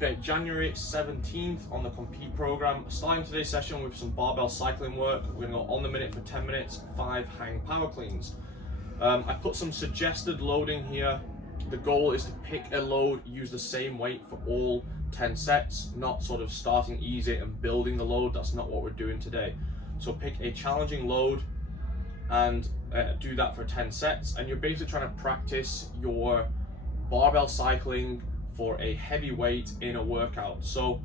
Okay, January 17th on the Compete program. Starting today's session with some barbell cycling work. We're gonna go on the minute for 10 minutes, 5 hang power cleans. I put some suggested loading here. The goal is to pick a load, use the same weight for all 10 sets, not sort of starting easy and building the load. That's not what we're doing today. So pick a challenging load and do that for 10 sets. And you're basically trying to practice your barbell cycling for a heavy weight in a workout. So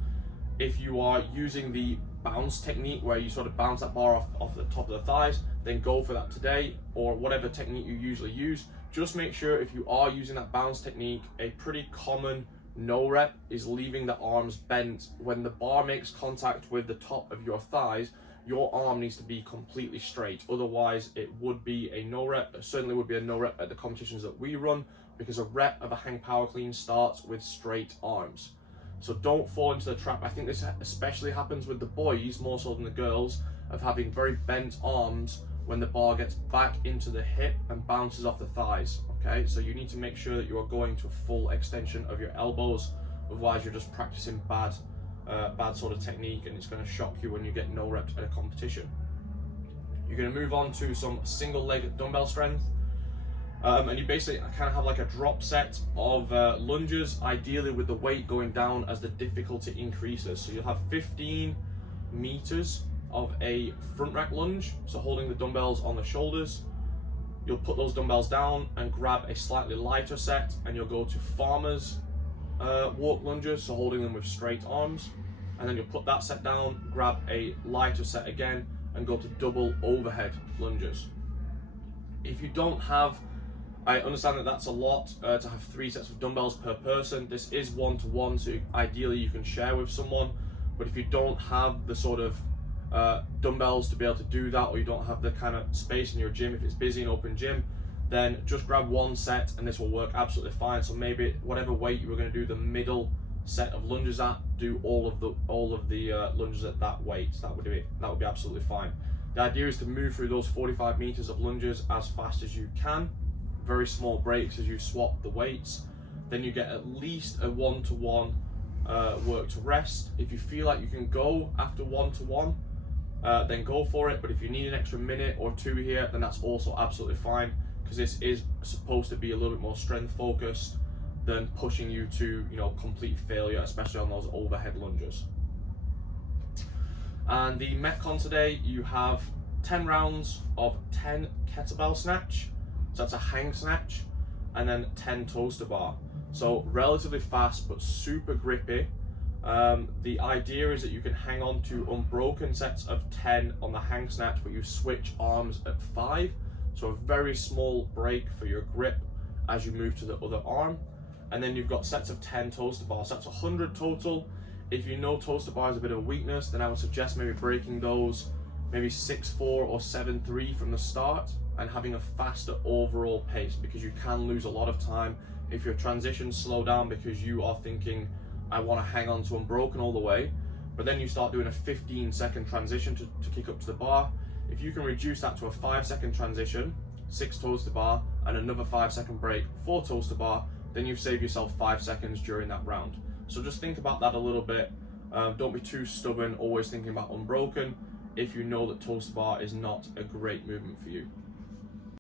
if you are using the bounce technique where you sort of bounce that bar off the top of the thighs, then go for that today, or whatever technique you usually use. Just make sure if you are using that bounce technique, a pretty common no rep is leaving the arms bent. When the bar makes contact with the top of your thighs, your arm needs to be completely straight. Otherwise, it would be a no rep. It certainly would be a no rep at the competitions that we run, because a rep of a hang power clean starts with straight arms. So don't fall into the trap. I think this especially happens with the boys more so than the girls, of having very bent arms when the bar gets back into the hip and bounces off the thighs. Okay, so you need to make sure that you are going to a full extension of your elbows. Otherwise, you're just practicing bad sort of technique, and it's going to shock you when you get no reps at a competition. You're going to move on to some single leg dumbbell strength. And you basically kind of have like a drop set of lunges, ideally with the weight going down as the difficulty increases. So you'll have 15 meters of a front rack lunge, so holding the dumbbells on the shoulders. You'll put those dumbbells down and grab a slightly lighter set, and you'll go to farmer's walk lunges, so holding them with straight arms. And then you'll put that set down, grab a lighter set again, and go to double overhead lunges. If you don't have, I understand that that's a lot to have 3 sets of dumbbells per person. This is one-to-one, so ideally you can share with someone. But if you don't have the sort of dumbbells to be able to do that, or you don't have the kind of space in your gym, if it's busy and open gym, then just grab 1 set and this will work absolutely fine. So maybe whatever weight you were going to do the middle set of lunges at, do all of the lunges at that weight. That would be absolutely fine. The idea is to move through those 45 meters of lunges as fast as you can. Very small breaks as you swap the weights. Then you get at least a one-to-one work to rest. If you feel like you can go after one-to-one, then go for it. But if you need an extra minute or 2 here, then that's also absolutely fine, because this is supposed to be a little bit more strength focused than pushing you to, complete failure, especially on those overhead lunges. And the Metcon today, you have 10 rounds of 10 kettlebell snatch. So that's a hang snatch, and then 10 toes-to bar. So relatively fast, but super grippy. The idea is that you can hang on to unbroken sets of 10 on the hang snatch, but you switch arms at 5. So a very small break for your grip as you move to the other arm. And then you've got sets of 10 toes-to bar. So that's 100 total. If you know toes-to bar is a bit of a weakness, then I would suggest maybe breaking those maybe 6-4 or 7-3 from the start, and having a faster overall pace, because you can lose a lot of time if your transitions slow down because you are thinking, I want to hang on to unbroken all the way, but then you start doing a 15-second transition to kick up to the bar. If you can reduce that to a 5-second transition, 6 toes to bar, and another 5-second break, 4 toes to bar, then you've saved yourself 5 seconds during that round. So just think about that a little bit. Don't be too stubborn, always thinking about unbroken, if you know that toes to bar is not a great movement for you.